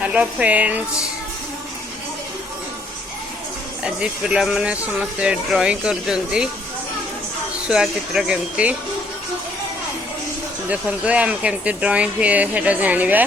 Hello friends, आज पिला माने समस्त ड्राइंग कर छुआ चित्र केमती देखो आम केमती ड्राइंग है जानिबा।